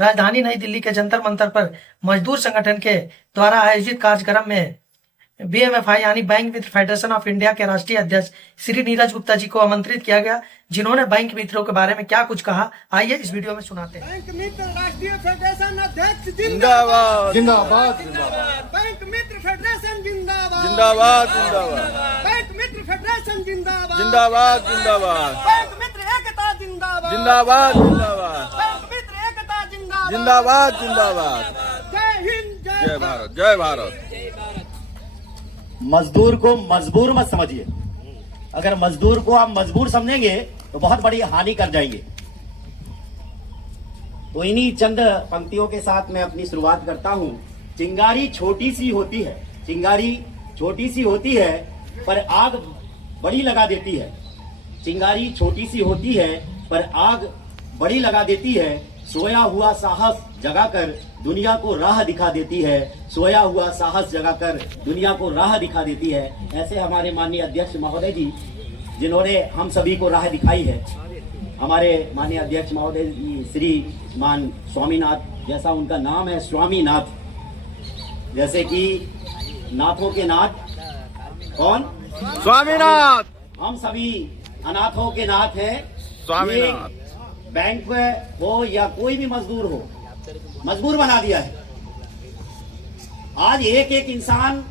राजधानी नई दिल्ली के जंतर मंतर पर मजदूर संगठन के द्वारा आयोजित कार्यक्रम में बीएमएफआई यानी bank Mitra federation of India के राष्ट्रीय अध्यक्ष श्री नीरज गुप्ता जी को आमंत्रित किया गया, जिन्होंने बैंक मित्रों के बारे में क्या कुछ कहा, आइए इस वीडियो में सुनाते हैं। बैंक मित्र राष्ट्रीय फेडरेशन अध्यक्ष जिंदाबाद जिंदाबाद बैंक मित्र फेडरेशन जिंदाबाद जिंदाबाद जिंदाबाद बैंक मित्र फेडरेशन जिंदाबाद जिंदाबाद जिंदाबाद बैंक मित्र एकता जिंदाबाद जिंदाबाद जिंदाबाद बैंक मित्र एकता जिंदाबाद जिंदाबाद जिंदाबाद। जय हिंद जय भारत जय भारत। मजदूर को मजबूर मत समझिए। अगर मजदूर को आप मजबूर समझेंगे तो बहुत बड़ी हानि कर जाएंगे। तो इन्हीं चंद पंक्तियों के साथ मैं अपनी शुरुआत करता हूं। चिंगारी छोटी सी होती है, चिंगारी छोटी सी होती है पर आग बड़ी लगा देती है। चिंगारी छोटी सी होती है पर आग बड़ी लगा देती है। सोया हुआ साहस जगाकर दुनिया को राह दिखा देती है। सोया हुआ साहस जगाकर दुनिया को राह दिखा देती है। ऐसे हमारे माननीय अध्यक्ष महोदय जी, जिन्होंने हम सभी को राह दिखाई है। हमारे माननीय अध्यक्ष महोदय जी श्री मान स्वामीनाथ, जैसा उनका नाम है स्वामीनाथ, जैसे कि नाथों के नाथ कौन? स्वामीनाथ। हम सभी अनाथों के नाथ हैं। स्वामीनाथ। बैंक हो या कोई भी मजदूर हो, मजबूर बना दिया है। आज एक एक इंसान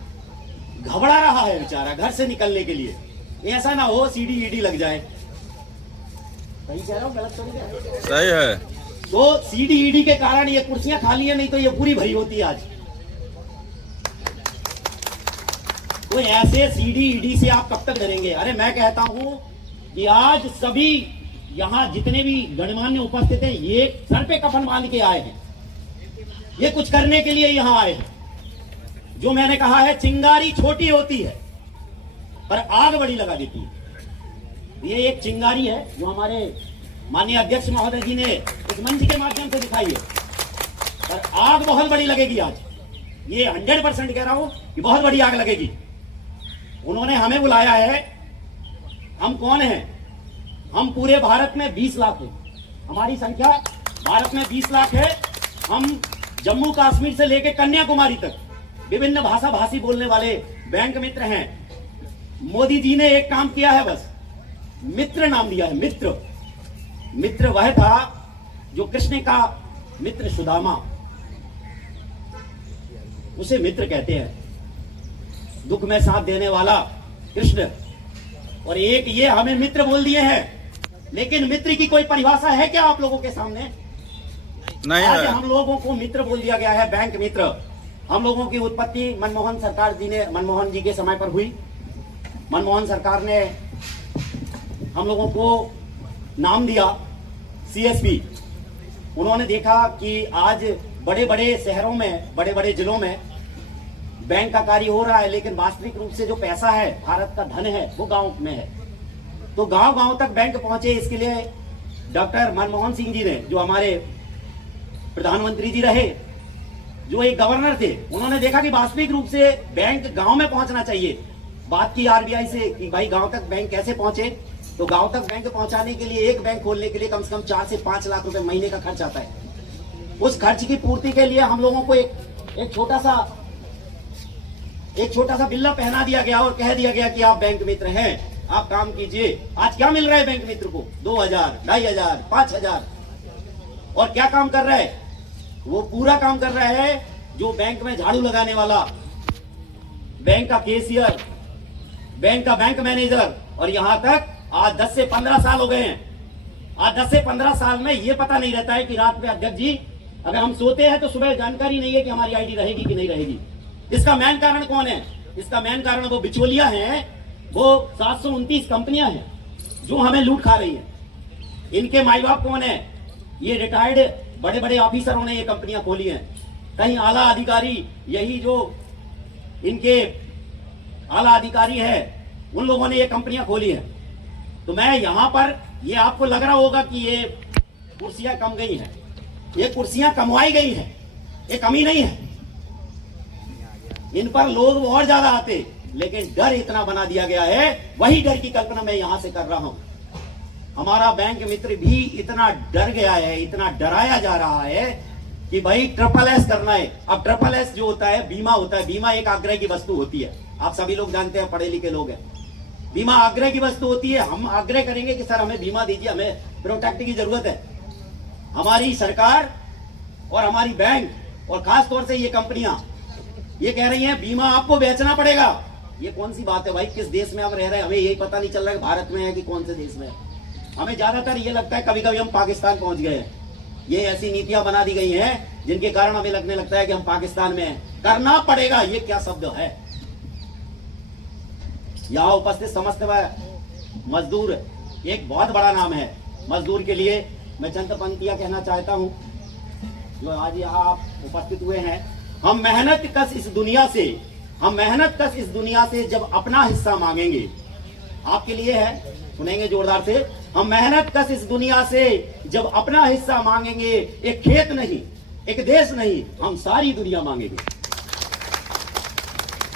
घबरा रहा है बेचारा घर से निकलने के लिए। ऐसा ना हो सीडी ईडी लग जाए। सही कह रहा हूं, गलत तो नहीं कह रहा? सही है। तो सीडी ईडी के कारण ये कुर्सियां खाली है, नहीं तो ये पूरी भरी होती आज। तो ऐसे सीडी ईडी से आप कब तक डरेंगे? अरे मैं कहता हूं कि आज सभी यहाँ जितने भी गणमान्य उपस्थित हैं, ये सर पे कफन बांध के आए हैं। ये कुछ करने के लिए यहाँ आए हैं। जो मैंने कहा है, चिंगारी छोटी होती है पर आग बड़ी लगा देती है। ये एक चिंगारी है जो हमारे माननीय अध्यक्ष महोदय जी ने इस मंच के माध्यम से दिखाई है, पर आग बहुत बड़ी लगेगी आज। ये 100% कह रहा हूं कि बहुत बड़ी आग लगेगी। उन्होंने हमें बुलाया है। हम कौन हैं? हम पूरे भारत में 20 लाख हैं। हमारी संख्या भारत में 20 लाख है। हम जम्मू कश्मीर से लेकर कन्याकुमारी तक विभिन्न भाषा भाषी बोलने वाले बैंक मित्र हैं। मोदी जी ने एक काम किया है, बस मित्र नाम दिया है। मित्र, मित्र वह था जो कृष्ण का मित्र सुदामा, उसे मित्र कहते हैं। दुख में साथ देने वाला कृष्ण। और एक ये हमें मित्र बोल दिए हैं। लेकिन मित्र की कोई परिभाषा है क्या आप लोगों के सामने? नहीं आज है। हम लोगों को मित्र बोल दिया गया है, बैंक मित्र। हम लोगों की उत्पत्ति मनमोहन जी के समय पर हुई। मनमोहन सरकार ने हम लोगों को नाम दिया सीएसपी। उन्होंने देखा कि आज बड़े बड़े शहरों में, बड़े बड़े जिलों में बैंक का कार्य हो रहा है, लेकिन वास्तविक रूप से जो पैसा है, भारत का धन है, वो गांव में है। तो गांव गांव तक बैंक पहुंचे। इसके लिए डॉक्टर मनमोहन सिंह जी ने, जो हमारे प्रधानमंत्री जी रहे, जो एक गवर्नर थे, उन्होंने देखा कि वास्तविक रूप से बैंक गांव में पहुंचना चाहिए। बात की आरबीआई से कि भाई गांव तक बैंक कैसे पहुंचे? तो गांव तक बैंक पहुंचाने के लिए, एक बैंक खोलने के लिए कम से कम 4 से 5 लाख रुपए महीने का खर्च आता है। उस खर्च की पूर्ति के लिए हम लोगों को एक छोटा सा बिल्ला पहना दिया गया और कह दिया गया कि आप बैंक मित्र हैं, आप काम कीजिए। आज क्या मिल रहा है बैंक मित्र को? 2000, 2500, 5000। और क्या काम कर रहा है? वो पूरा काम कर रहा है जो बैंक में झाड़ू लगाने वाला, बैंक का कैशियर, बैंक का बैंक मैनेजर। और यहां तक आज 10 से 15 साल हो गए हैं। आज 10 से 15 साल में ये पता नहीं रहता है कि रात में अध्यक्ष जी, अगर हम सोते हैं तो सुबह जानकारी नहीं है कि हमारी आईडी रहेगी कि नहीं रहेगी। इसका मेन कारण कौन है? इसका मेन कारण वो बिचौलिया है। वो 729 कंपनियां हैं जो हमें लूट खा रही हैं। इनके माई बाप कौन है? ये रिटायर्ड बड़े बड़े ऑफिसरों ने ये कंपनियां खोली हैं। कहीं आला अधिकारी, यही जो इनके आला अधिकारी है, उन लोगों ने ये कंपनियां खोली हैं। तो मैं यहां पर, ये आपको लग रहा होगा कि ये कुर्सियां कम गई हैं। ये कुर्सियां कमवाई गई हैं, ये कमी नहीं है। इन पर लोग और ज्यादा आते, लेकिन डर इतना बना दिया गया है। वही डर की कल्पना मैं यहां से कर रहा हूं। हमारा बैंक मित्र भी इतना डर गया है, इतना डराया जा रहा है कि भाई ट्रिपल एस करना है। अब ट्रिपल एस जो होता है बीमा होता है, बीमा एक आग्रह की वस्तु होती है, आप सभी लोग जानते हैं, पढ़े लिखे लोग हैं। बीमा आग्रह की वस्तु होती है। हम आग्रह करेंगे कि सर हमें बीमा दीजिए, हमें प्रोटेक्ट की जरूरत है। हमारी सरकार और हमारी बैंक और खास तौर से ये कंपनियां ये कह रही हैं बीमा आपको बेचना पड़ेगा। ये कौन सी बात है भाई? किस देश में हम रह रहे हैं? हमें यही पता नहीं चल रहा है भारत में है कि कौन से देश में है। हमें ज्यादातर ये लगता है कभी कभी हम पाकिस्तान पहुंच गए हैं। ये ऐसी नीतियां बना दी गई हैं जिनके कारण हमें लगने लगता है कि हम पाकिस्तान में हैं। करना पड़ेगा, ये क्या शब्द है? यहां उपस्थित समस्त मजदूर एक बहुत बड़ा नाम है। मजदूर के लिए मैं चंद पंक्तियां कहना चाहता हूं जो आज यहाँ आप उपस्थित हुए हैं। हम मेहनत कश इस दुनिया से जब अपना हिस्सा मांगेंगे, आपके लिए है, सुनेंगे जोरदार से। हम मेहनत कश इस दुनिया से जब अपना हिस्सा मांगेंगे, एक खेत नहीं, एक देश नहीं, हम सारी दुनिया मांगेंगे।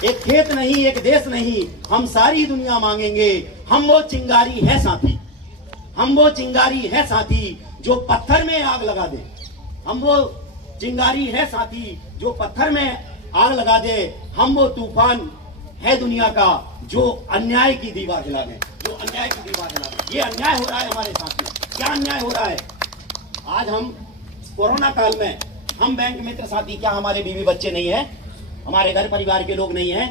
एक खेत नहीं, एक देश नहीं, हम सारी दुनिया मांगेंगे। हम वो चिंगारी है साथी, हम वो चिंगारी है साथी जो पत्थर में आग लगा दे। हम वो चिंगारी है साथी जो पत्थर में आग लगा दे। हम वो तूफान है दुनिया का जो अन्याय की दीवार हिला दे, जो अन्याय की दीवार हिला दे। ये अन्याय हो रहा है हमारे साथ में। क्या अन्याय हो रहा है? आज हम कोरोना काल में, हम बैंक मित्र साथी, क्या हमारे बीवी बच्चे नहीं है? हमारे घर परिवार के लोग नहीं है?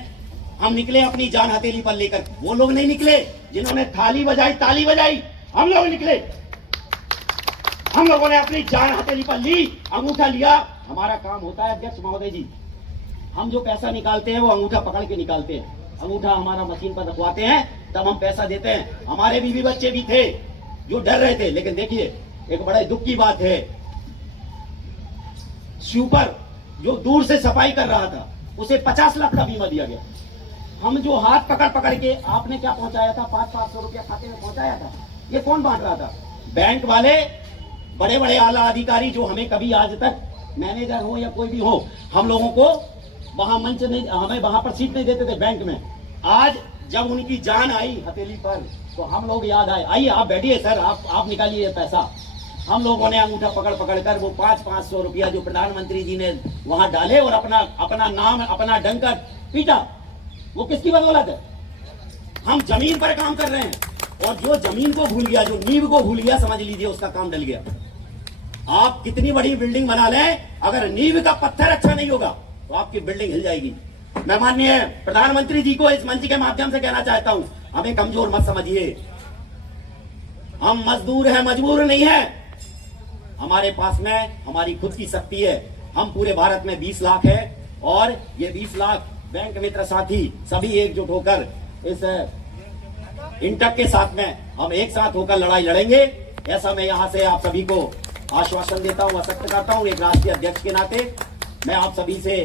हम निकले अपनी जान हथेली पर लेकर। वो लोग नहीं निकले जिन्होंने थाली बजाई, ताली बजाई। हम लोग निकले, हम लोगों ने अपनी जान हथेली पर ली, अंगूठा लिया। हमारा काम होता है अध्यक्ष महोदय जी, हम जो पैसा निकालते हैं वो अंगूठा पकड़ के निकालते हैं। अंगूठा हमारा मशीन पर रखवाते हैं, तब हम पैसा देते हैं। हमारे बीवी बच्चे भी थे जो डर रहे थे, लेकिन देखिए एक बड़े दुख की बात है, स्वीपर जो दूर से सफाई कर रहा था उसे 50 लाख का बीमा दिया गया। हम जो हाथ पकड़ पकड़ के, आपने क्या पहुंचाया था? 500 रुपया खाते में पहुंचाया था। ये कौन बांट रहा था? बैंक वाले, बड़े बड़े आला अधिकारी जो हमें कभी आज तक, मैनेजर हो या कोई भी हो, हम लोगों को वहां मंच नहीं, हमें वहां पर सीट नहीं देते थे बैंक में। आज जब उनकी जान आई हथेली पर तो हम लोग याद आए। आइए आप बैठिए सर, आप निकालिए पैसा। हम लोगों ने अंगूठा पकड़ पकड़ कर वो 500 रुपया जो प्रधानमंत्री जी ने वहां डाले और अपना नाम, अपना डंका पीटा, वो किसकी बदौलत है? हम जमीन पर काम कर रहे हैं, और जो जमीन को भूल गया, जो नींव को भूल गया, समझ लीजिए उसका काम डल गया। आप कितनी बड़ी बिल्डिंग बना लें, अगर नींव का पत्थर अच्छा नहीं होगा तो आपकी बिल्डिंग हिल जाएगी। मैं माननीय प्रधानमंत्री जी को इस मंच के माध्यम से कहना चाहता हूं, हमें कमजोर मत समझिए। हम मजदूर हैं, मजबूर नहीं है। हमारे पास में हमारी खुद की शक्ति है। हम पूरे भारत में 20 लाख है, और ये 20 लाख बैंक मित्र साथी सभी एकजुट होकर इस इंटक के साथ में हम एक साथ होकर लड़ाई लड़ेंगे। ऐसा मैं यहां से आप सभी को आश्वासन देता हूं, आश्वस्त करता हूं। एक राष्ट्रीय अध्यक्ष के नाते मैं आप सभी से,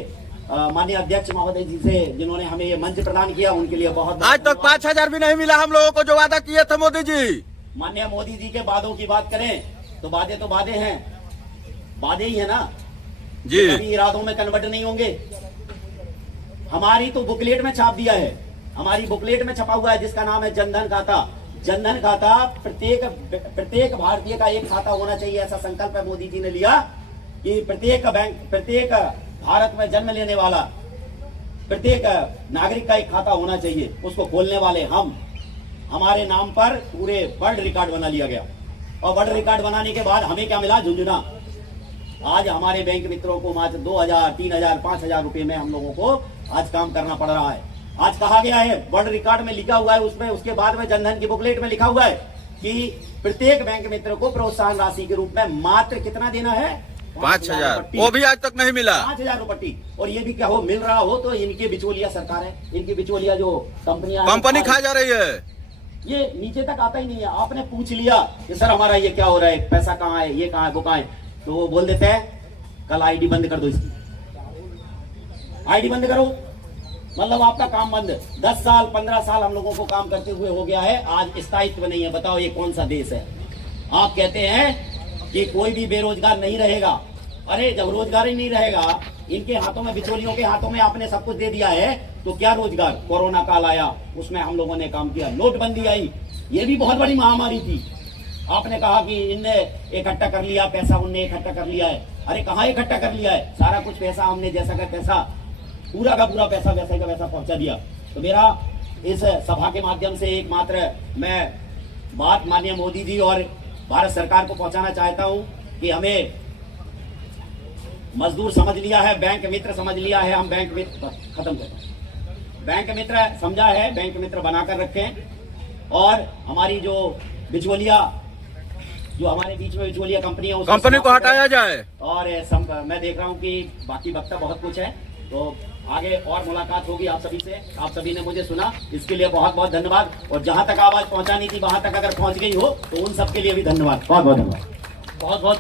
माननीय अध्यक्ष महोदय जी से, जिन्होंने हमें ये मंच प्रदान किया, उनके लिए बहुत आज तक 5,000 भी नहीं मिला हम लोगों को जो वादा किए थे मोदी जी। माननीय मोदी जी के वादों की बात करें तो वादे हैं, वादे ही है ना जी, कभी इरादों में कन्वर्ट नहीं होंगे। हमारी तो बुकलेट में छाप दिया है, हमारी बुकलेट में छपा हुआ है जिसका नाम है जनधन खाता। जनधन खाता प्रत्येक भारतीय का एक खाता होना चाहिए, ऐसा संकल्प है मोदी जी ने लिया कि प्रत्येक भारत में जन्म लेने वाला प्रत्येक नागरिक का एक खाता होना चाहिए। उसको खोलने वाले हमारे नाम पर पूरे वर्ल्ड रिकॉर्ड बना लिया गया, और वर्ल्ड रिकॉर्ड बनाने के बाद हमें क्या मिला? झुंझुना। आज हमारे बैंक मित्रों को मात्र 2,000, 3,000, 5,000 रुपए में हम लोगों को आज काम करना पड़ रहा है। आज कहा गया है, वर्ल्ड रिकॉर्ड में लिखा हुआ है, उसमें उसके बाद में जनधन की बुकलेट में लिखा हुआ है कि प्रत्येक बैंक मित्र को प्रोत्साहन राशि के रूप में मात्र कितना देना है? 5,000। वो भी आज तक नहीं मिला। 5,000 रुपये। और ये भी क्या हो, मिल रहा हो तो इनके बिचौलिया सरकार है, इनकी बिचौलिया जो कंपनियां, कंपनी खा जा रही है। ये नीचे तक आता ही नहीं है। आपने पूछ लिया कि सर हमारा ये क्या हो रहा है, पैसा कहाँ है, ये कहाँ है, वो कहाँ है, तो वो बोल देते हैं कल आईडी बंद कर दो, इसकी आईडी बंद करो, मतलब आपका काम बंद। 10 साल 15 साल हम लोगों को काम करते हुए हो गया है, आज स्थायित्व नहीं है। बताओ ये कौन सा देश है? आप कहते हैं कि कोई भी बेरोजगार नहीं रहेगा। अरे जब रोजगार ही नहीं रहेगा, इनके हाथों में, बिचौलियों के हाथों में आपने सब कुछ दे दिया है, तो क्या रोजगार? कोरोना काल आया, उसमें हम लोगों ने काम किया, नोटबंदी आई, ये भी बहुत बड़ी महामारी थी। आपने कहा कि इनने इकट्ठा कर लिया पैसा, उनने इकट्ठा कर लिया है। अरे कहाँ इकट्ठा कर लिया है? सारा कुछ पैसा हमने जैसा का तैसा, पूरा का पूरा पैसा वैसा का वैसा पहुंचा दिया। तो मेरा इस सभा के माध्यम से एकमात्र मैं बात माननीय मोदी जी और भारत सरकार को पहुंचाना चाहता हूं कि हमें मजदूर समझ लिया है, बैंक मित्र समझ लिया है, हम बैंक मित्र खत्म करें। बैंक मित्र समझा है, बैंक मित्र बनाकर रखें। और हमारी जो बिचौलिया, जो हमारे बीच में बिचौलिया कंपनी है, कंपनी को हटाया जाए। और मैं देख रहा हूं कि बाकी वक्ता बहुत कुछ है, तो आगे और मुलाकात होगी आप सभी से। आप सभी ने मुझे सुना, इसके लिए बहुत बहुत धन्यवाद। और जहां तक आवाज पहुंचानी थी वहां तक अगर पहुंच गई हो तो उन सबके लिए भी धन्यवाद, बहुत बहुत धन्यवाद, बहुत बहुत